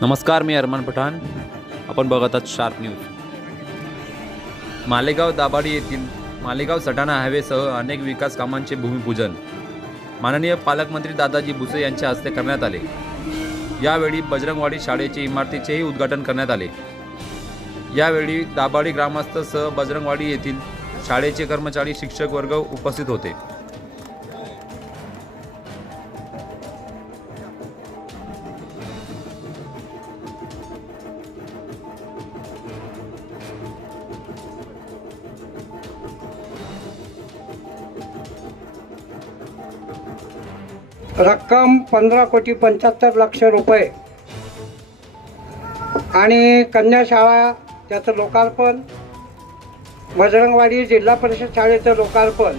नमस्कार, मी अरमान पठाण. आपण बघत आहात शार्प न्यूज. मालेगाव दाभाडी येथील मालेगाव सटाणा हायवेसह अनेक विकास कामांचे भूमिपूजन माननीय पालकमंत्री दादाजी भुसे यांच्या हस्ते करण्यात आले. यावेळी बजरंगवाडी शाळेचे इमारतीचेही उद्घाटन करण्यात आले. यावेळी दाभाडी ग्रामस्थसह बजरंगवाडी येथील शाळेचे कर्मचारी, शिक्षक वर्ग उपस्थित होते. रक्कम 15,75,00,000 रुपये आणि कन्या शाळा त्याचं लोकार्पण, बजरंगवाडी जिल्हा परिषद शाळेचं लोकार्पण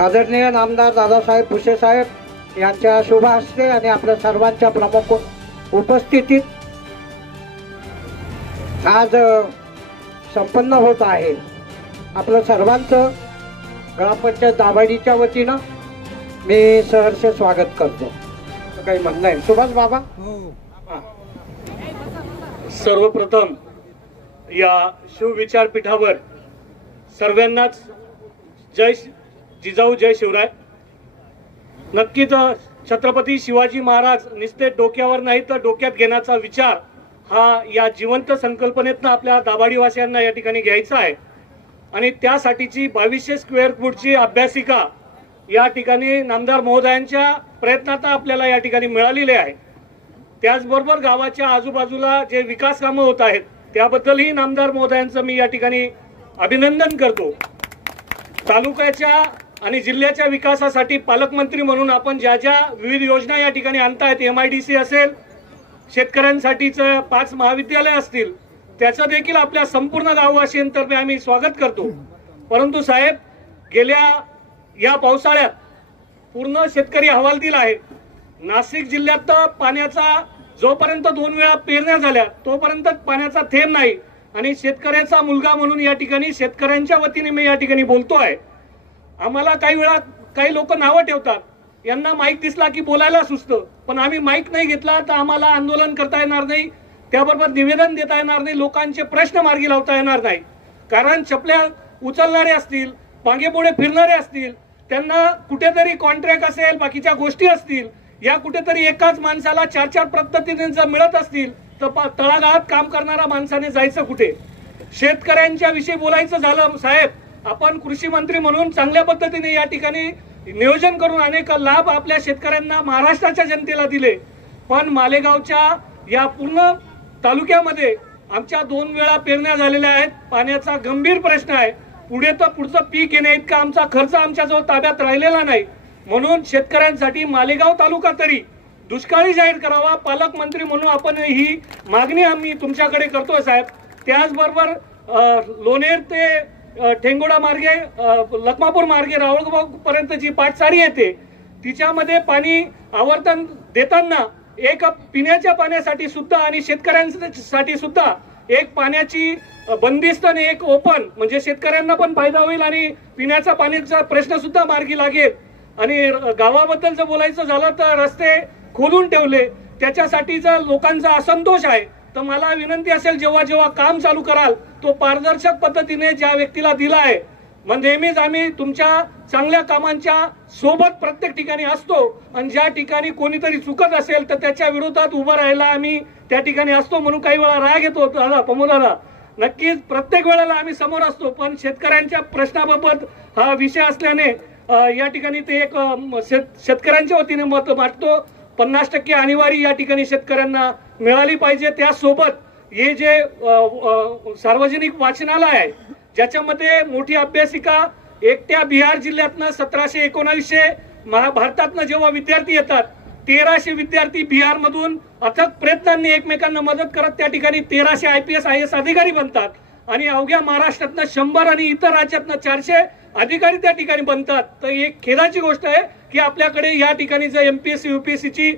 आदरणीय नामदार दादासाहेब भुसे साहेब यांच्या शुभ हस्ते आणि आपल्या सर्वांच्या प्रमुख उपस्थितीत आज संपन्न होत आहे. आपलं सर्वांचं ग्रामपंचायत दाभाडीच्या वतीनं मी सहर्ष स्वागत करतो. काही म्हणणं आहे सुभाष बाबा? सर्वप्रथम या शिवविचारपीठावर सर्वांनाच जय जिजाऊ, जय शिवराय. नक्कीच छत्रपती शिवाजी महाराज नुसते डोक्यावर नाही तर डोक्यात घेण्याचा विचार हा या जिवंत संकल्पनेतनं आपल्या दाभाडीवासियांना या ठिकाणी घ्यायचा आहे आणि त्यासाठीची 2200 स्क्वेअर फूटची अभ्यासिका या ठिकाणी नामदार महोदयांच्या प्रयत्नात आपल्याला या ठिकाणी मिळालेले आहे. त्याचबरोबर गावाच्या आजूबाजूला जे विकास कामं होत आहेत त्याबद्दलही नामदार महोदयांचं मी या ठिकाणी अभिनंदन करतो. तालुक्याच्या आणि जिल्ह्याच्या विकासासाठी पालकमंत्री म्हणून आपण ज्या ज्या विविध योजना या ठिकाणी आणतायत, MIDC असेल, शेतकऱ्यांसाठीचं 5 महाविद्यालय असतील, त्याचं देखील आपल्या संपूर्ण गाववासियांतर्फे आम्ही स्वागत करतो. परंतु साहेब, गेल्या या पावसाळ्यात पूर्ण शेतकरी हवालदिल आहे. नाशिक जिल्ह्यात पाण्याचा जोपर्यंत 2 वेळा पेरण्या झाल्या तोपर्यंत पाण्याचा थेंब नाही आणि शेतकऱ्याचा मुलगा म्हणून या ठिकाणी शेतकऱ्यांच्या वतीने मी या ठिकाणी बोलतो आहे. आम्हाला काही वेळा काही लोक नावं ठेवतात, यांना माईक दिसला की बोलायला सुचतं, पण आम्ही माईक नाही घेतला तर आम्हाला आंदोलन करता येणार नाही, त्याबरोबर निवेदन देता येणार नाही, लोकांचे प्रश्न मार्गी लावता येणार नाही. कारण चपल्या उचलणारे असतील, मागेपुढे फिरणारे असतील, त्यांना कुठेतरी कॉन्ट्रॅक्ट असेल, बाकीच्या गोष्टी असतील, या कुठेतरी एकाच माणसाला 4-4 पद्धतीने जर मिळत असतील तर तळागाळात काम करणाऱ्या माणसाने जायचं कुठे? शेतकऱ्यांच्या विषयी बोलायचं झालं साहेब, आपण कृषी मंत्री म्हणून चांगल्या पद्धतीने या ठिकाणी नियोजन करून अनेक लाभ आपल्या शेतकऱ्यांना, महाराष्ट्राच्या जनतेला दिले. पण मालेगावच्या या पूर्ण तालुक्यामध्ये आमच्या 2 वेळा पेरण्या झालेल्या आहेत. पाण्याचा गंभीर प्रश्न आहे. पुढे तर पुढचं पीक येण्या इतका आमचा खर्च आमच्याजवळ ताब्यात राहिलेला नाही. म्हणून शेतकऱ्यांसाठी मालेगाव तालुका तरी दुष्काळी जाहीर करावा. पालकमंत्री म्हणून आपण ही मागणी आम्ही तुमच्याकडे करतोय साहेब. त्याचबरोबर लोणेर ते ठेंगोडा मार्गे, लखमापूर मार्गे रावळगाव पर्यंत जी पाटसारी येते तिच्यामध्ये पाणी आवर्तन देताना एक पिण्याच्या पाण्यासाठी सुद्धा आणि शेतकऱ्यांसाठी सुद्धा एक पाण्याची बंदिस्त आणि एक ओपन, म्हणजे शेतकऱ्यांना पण फायदा होईल आणि पिण्याचा पाण्याचा प्रश्न सुद्धा मार्गी लागेल. आणि गावाबद्दल जर बोलायचं झालं तर रस्ते खोदून ठेवले, त्याच्यासाठी जर लोकांचा असंतोष आहे तर मला विनंती असेल, जेव्हा जेव्हा काम चालू कराल तो पारदर्शक पद्धतीने ज्या व्यक्तीला दिला आहे, म्हणजे नेहमीच आम्ही तुमच्या चांगल्या कामांच्या सोबत प्रत्येक ठिकाणी असतो आणि ज्या ठिकाणी कोणीतरी चुकत असेल तर त्याच्या विरोधात उभं राहायला आम्ही त्या ठिकाणी असतो. म्हणून काही वेळा राग येतो दादा, प्रमोदादा, नक्कीच प्रत्येक वेळेला आम्ही समोर असतो, पण शेतकऱ्यांच्या प्रश्नाबाबत हा विषय असल्याने या ठिकाणी ते एक शेतकऱ्यांच्या वतीने मत मांडतो. 50% आणीवारी या ठिकाणी शेतकऱ्यांना मिळाली पाहिजे. त्यासोबत हे जे सार्वजनिक वाचनालय आहे ज्याच्यामध्ये मोठी अभ्यासिका एकट्या बिहार जिल्ह्यातनं 1700-1900 भारतातनं जेव्हा विद्यार्थी येतात, 1300 विद्यार्थी बिहारमधून अथक प्रयत्नांनी एकमेकांना मदत करत त्या ठिकाणी 1300 IPS IAS अधिकारी बनतात आणि अवघ्या महाराष्ट्रातनं 100 आणि इतर राज्यातनं 400 अधिकारी त्या ठिकाणी बनतात. तर एक खेदाची गोष्ट आहे की आपल्याकडे या ठिकाणी जर MPSC UPSC ची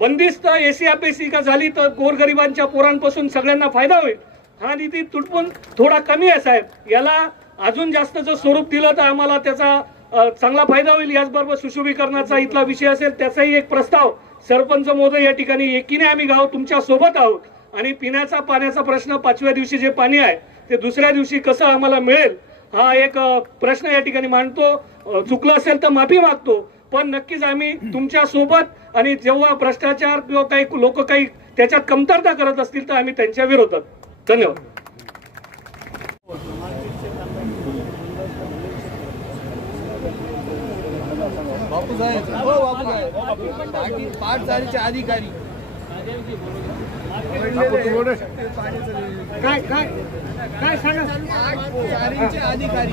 बंदिस्त SC अभ्यासिका झाली तर गोरगरिबांच्या पोरांपासून सगळ्यांना फायदा होईल. हा निधी तुटपून थोडा कमी आहे साहेब, याला अजून जास्त जर स्वरूप दिलं तर आम्हाला त्याचा चांगला फायदा होईल. याचबरोबर सुशोभीकरणाचा इथला विषय असेल त्याचाही एक प्रस्ताव सरपंच महोदय या ठिकाणी एकीने आम्ही गाव तुमच्या सोबत आहोत आणि पिण्याचा पाण्याचा प्रश्न 5व्या दिवशी जे पाणी आहे ते दुसऱ्या दिवशी कसं आम्हाला मिळेल हा एक प्रश्न या ठिकाणी मांडतो। चुकलं असेल तर माफी मागतो, पण नक्कीच आम्ही तुमच्या सोबत आणि जेव्हा भ्रष्टाचार किंवा काही लोक काही त्याच्यात कमतरता करत असतील तर आम्ही त्यांच्या विरोधात। धन्यवाद। पाटसारीचे अधिकारी काय सांगा सारीचे अधिकारी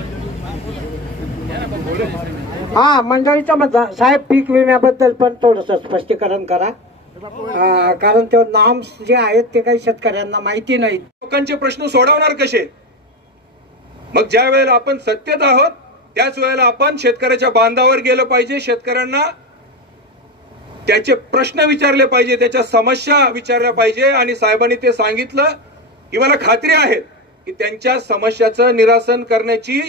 हा मंडळीच्या मधला साहेब पीक विम्याबद्दल पण थोडस स्पष्टीकरण करा, कारण ते नाम जे आहेत ते काही शेतकऱ्यांना माहिती नाहीत। लोकांचे प्रश्न सोडवणार कसे? मग ज्या वेळेला आपण सत्तेत आहोत त्याच वेळेला आपण शेतकऱ्याच्या बांधावर गेलं पाहिजे, शेतकऱ्यांना त्याचे प्रश्न विचारले पाहिजे, त्याच्या समस्या विचारल्या पाहिजे। आणि साहेबांनी ते सांगितलं की मला खात्री आहे की त्यांच्या समस्याचं निरासन करण्याची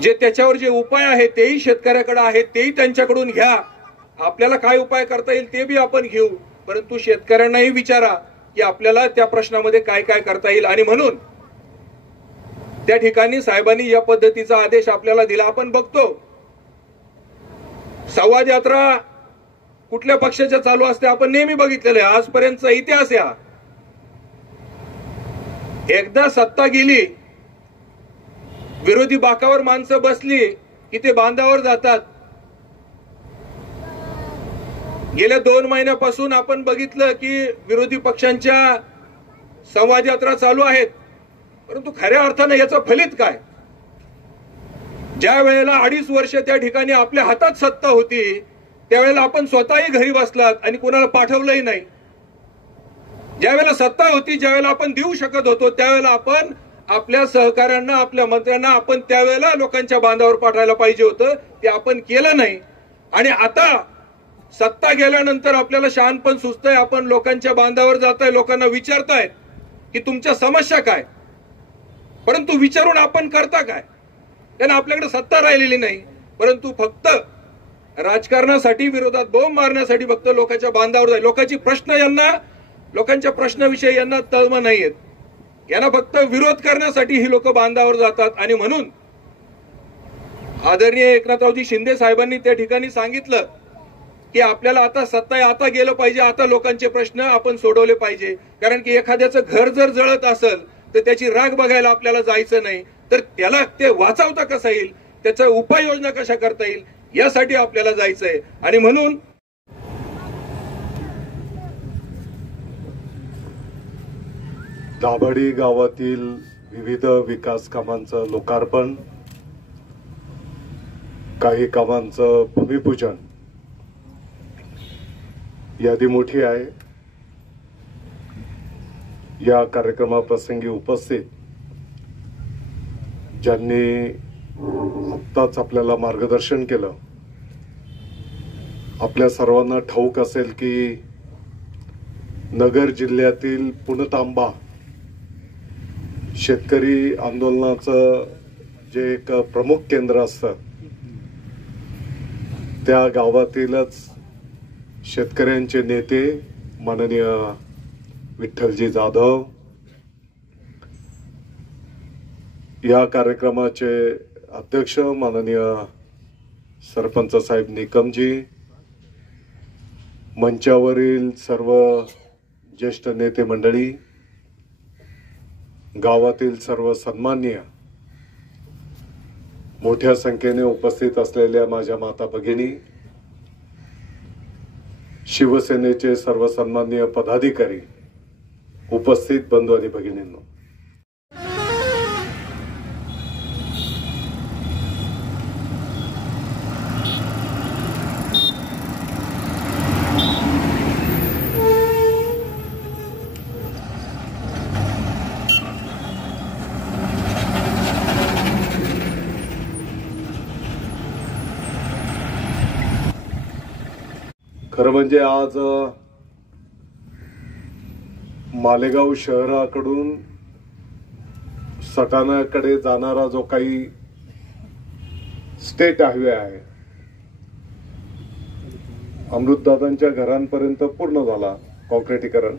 जे त्याच्यावर जे उपाय आहेत तेही शेतकऱ्याकडे आहेत, तेही त्यांच्याकडून घ्या। आपल्याला काय उपाय करता येईल ते बी आपण घेऊ, परंतु शेतकऱ्यांनाही विचारा की आपल्याला त्या प्रश्नामध्ये काय काय करता येईल। आणि म्हणून त्या ठिकाणी साहेबांनी या पद्धतीचा आदेश आपल्याला दिला। आपण बघतो संवाद यात्रा कुठल्या पक्षाच्या चालू असते आपण नेहमी बघितलेलं आहे, आजपर्यंतचा इतिहास आहे। एकदा सत्ता गेली, विरोधी बाकावर माणसं बसली की ते बांधावर जातात। गेल्या 2 महिन्यापासून आपण बघितलं की विरोधी पक्षांच्या संवाद यात्रा चालू आहेत, परंतु खऱ्या अर्थाने याचं फलित काय? ज्या वेळेला 2.5 वर्ष त्या ठिकाणी आपल्या हातात सत्ता होती त्यावेळेला आपण स्वतःही घरी बसलात आणि कोणाला पाठवलंही नाही। ज्या वेळेला सत्ता होती, ज्या वेळेला आपण देऊ शकत होतो त्यावेळेला आपण आपल्या सहकाऱ्यांना, आपल्या मंत्र्यांना आपण त्यावेळेला लोकांच्या बांधावर पाठवायला पाहिजे होतं, ते आपण केलं नाही। आणि आता सत्ता गेल्यानंतर आपल्याला शहाणपण सुचतंय, आपण लोकांच्या बांधावर जाताय, लोकांना विचारताय की तुमच्या समस्या काय, परंतु विचारून आपण करता काय? त्यांना आपल्याकडे सत्ता राहिलेली नाही, परंतु फक्त राजकारणासाठी, विरोधात बॉम्ब मारण्यासाठी फक्त लोकांच्या बांधावर जाय। लोकांची प्रश्न यांना, लोकांच्या प्रश्नाविषयी यांना तळमळ नाहीयेत, यांना फक्त विरोध करण्यासाठी ही लोक बांधावर जातात। आणि म्हणून आदरणीय एकनाथरावजी शिंदे साहेबांनी त्या ठिकाणी सांगितलं की आपल्याला आता सत्ता आहे, आता गेलं पाहिजे, आता लोकांचे प्रश्न आपण सोडवले पाहिजे। कारण की एखाद्याचं घर जर जळत असेल तर त्याची राग बघायला आपल्याला जायचं नाही, तर त्याला ते वाचवता कसं येईल, त्याचा उपाययोजना कशा करता येईल यासाठी आपल्याला जायचंय। आणि म्हणून दाभाडी गावातील विविध विकास कामांचं लोकार्पण, काही कामांचं भूमिपूजन, यादी मोठी आहे। या कार्यक्रमाप्रसंगी उपस्थित ज्यांनी आत्ताच आपल्याला मार्गदर्शन केलं, आपल्या सर्वांना ठाऊक असेल की नगर जिल्ह्यातील पुणतांबा शेतकरी आंदोलनाचं जे एक प्रमुख केंद्र असतं, त्या गावातीलच शेतकऱ्यांचे नेते माननीय विठ्ठलजी जाधव, या कार्यक्रमाचे अध्यक्ष माननीय सरपंच साहेब निकमजी, मंचावरील सर्व ज्येष्ठ नेते मंडळी, गावातील सर्व सन्माननीय, मोठ्या संख्येने उपस्थित असलेल्या माझ्या माता भगिनी, शिवसेनेचे सर्व सन्माननीय पदाधिकारी, उपस्थित बंधू आणि भगिनींनो, खरं म्हणजे आज मालेगाव शहराकडून सटाण्याकडे जाणारा जो काही स्टेट हायवे आहे अमृतदादांच्या घरांपर्यंत पूर्ण झाला कॉन्क्रिटीकरण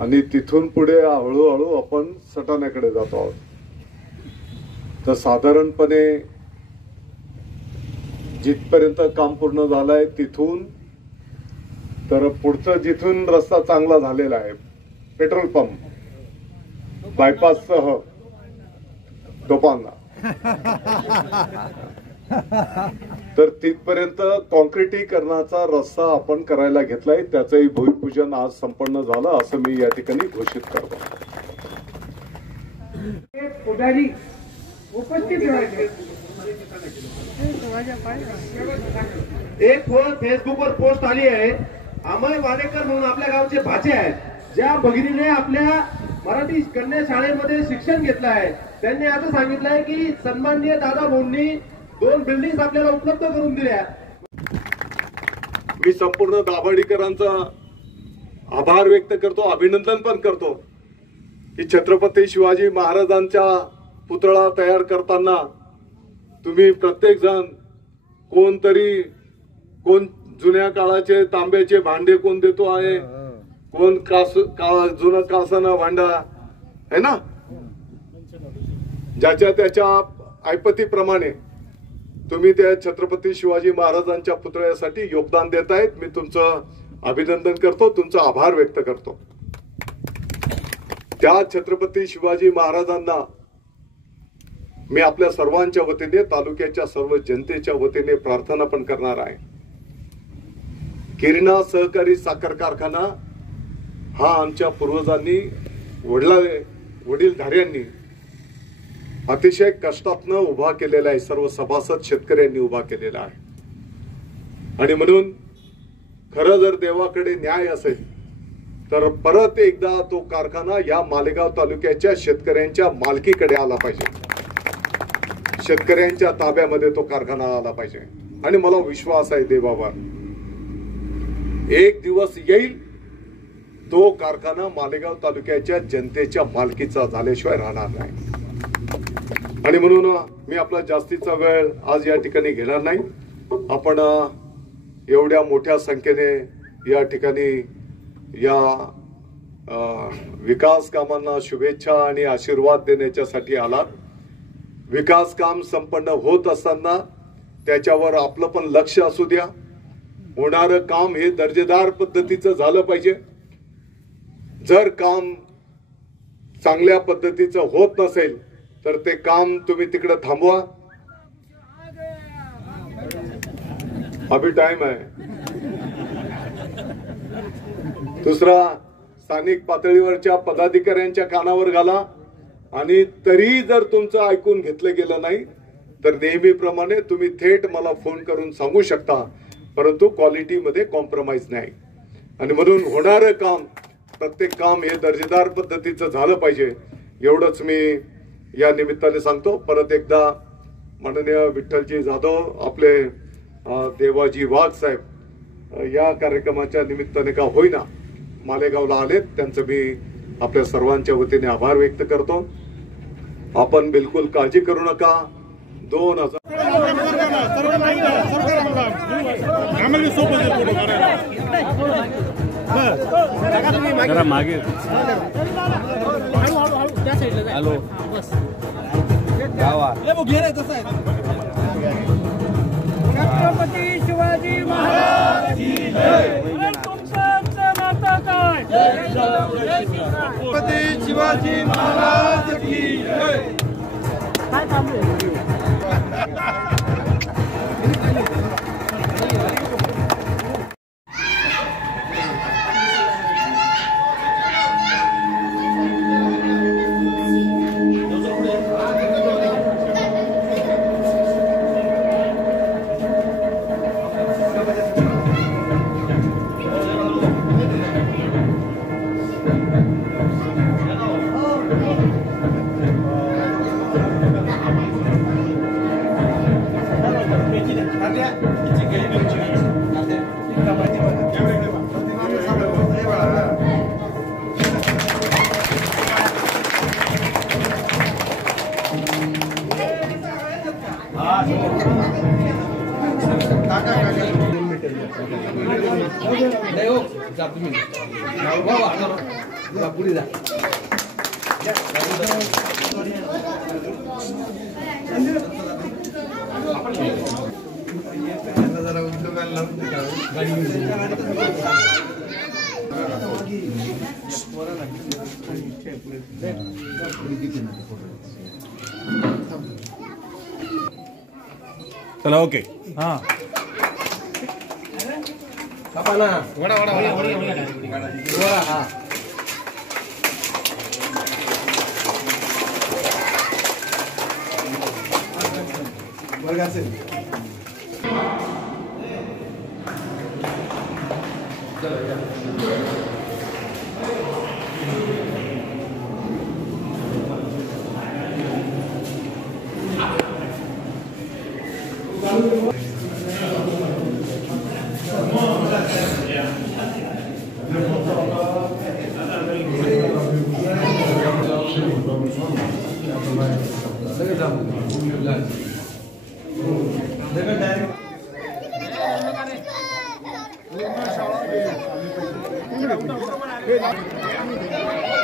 आणि तिथून पुढे हळूहळू आपण सटाण्याकडे जातो आहोत. तर साधारणपणे जिथपर्यंत काम पूर्ण झालंय तिथून तर पुढचं जिथून रस्ता चांगला झालेला आहे पेट्रोल पंप बायपाससह टोपांना तर तिथपर्यंत कॉन्क्रिटीकरणाचा रस्ता आपण करायला घेतलाय. त्याचंही भूमिपूजन आज संपन्न झालं असं मी या ठिकाणी घोषित करतो. पुढारी उपस्थित राहायचे. एक फेसबुकवर पोस्ट आली आहे. अमय वाडेकर म्हणून आपल्या गावचे भाचे आहेत, ज्या भगिनीने आपल्या मराठी कन्या शाळेमध्ये शिक्षण घेतलं आहे. त्यांनी असं सांगितलंय की सन्माननीय दादा भाऊंनी 2 बिल्डिंग आपल्याला उपलब्ध करून दिल्या. मी संपूर्ण दाभाडीकरांचा आभार व्यक्त करतो, अभिनंदन पण करतो की छत्रपती शिवाजी महाराजांचा पुतळा तयार करताना तुम्ही प्रत्येक जण कोण जुन्या काळाचे तांब्याचे भांडे कोण देतो आहे, कोण जुनं कासाना भांडा आहे ना, ज्याच्या त्याच्या ऐपतीप्रमाणे तुम्ही त्या छत्रपती शिवाजी महाराजांच्या पुतळ्यासाठी योगदान देत आहेत. मी तुमचं अभिनंदन करतो, तुमचा आभार व्यक्त करतो. त्या छत्रपती शिवाजी महाराजांना मी आपल्या सर्वांच्या वतीने, तालुक्याच्या सर्व जनतेच्या वतीने प्रार्थना पण करणार आहे. किरणा सहकारी साखर कारखाना हा आमच्या पूर्वजांनी वडीलधाऱ्यांनी अतिशय कष्टातनं उभा केलेला आहे. सर्व सभासद शेतकऱ्यांनी उभा केलेला आहे. आणि म्हणून खरं जर देवाकडे न्याय असेल तर परत एकदा तो कारखाना या मालेगाव तालुक्याच्या शेतकऱ्यांच्या मालकीकडे आला पाहिजे, शेतकऱ्यांच्या ताब्यामध्ये तो कारखाना आला पाहिजे. आणि मला विश्वास आहे देवावर, एक दिवस येईल तो कारखाना मालेगाव तालुक्याच्या जनतेच्या मालकीचा झाल्याशिवाय राहणार नाही. आणि म्हणून मी आपला जास्तीचा वेळ आज या ठिकाणी घेणार नाही. आपण एवढ्या मोठ्या संख्येने या ठिकाणी या विकास कामांना शुभेच्छा आणि आशीर्वाद देण्याच्यासाठी आलात. विकास काम संपन्न होत असताना त्याच्यावर आपलं पण लक्ष असू द्या. होणारं काम हे दर्जेदार पद्धतीचं झालं पाहिजे. जर काम चांगल्या पद्धतीचं होत नसेल तर ते काम तुम्ही तिकडे थांबवा. अभी टाइम आहे. दुसरा, स्थानिक पातळीवरच्या पदाधिकाऱ्यांच्या कानावर घाला आणि तरी जर तुमचं ऐकून घेतलं गेलं नाही तर नेहमीप्रमाणे तुम्ही थेट मला फोन करून सांगू शकता, परंतु क्वालिटीमध्ये कॉम्प्रोमाइज नाही. आणि म्हणून होणारं काम, प्रत्येक काम हे दर्जेदार पद्धतीचं झालं पाहिजे, एवढंच मी या निमित्ताने सांगतो. परत एकदा माननीय विठ्ठलजी जाधव, आपले देवाजी वाघ साहेब या कार्यक्रमाच्या निमित्ताने का होईना मालेगावला आलेत, त्यांचं मी आपल्या सर्वांच्या वतीने आभार व्यक्त करतो. आपण बिलकुल काळजी करू नका. 2000 मागे हॅलो छत्रपती शिवाजी महाराज की जय. तुमचं नातं काय? छत्रपती शिवाजी महाराज की जय. काय थांबले? चला ओके. हां डायरेक्ट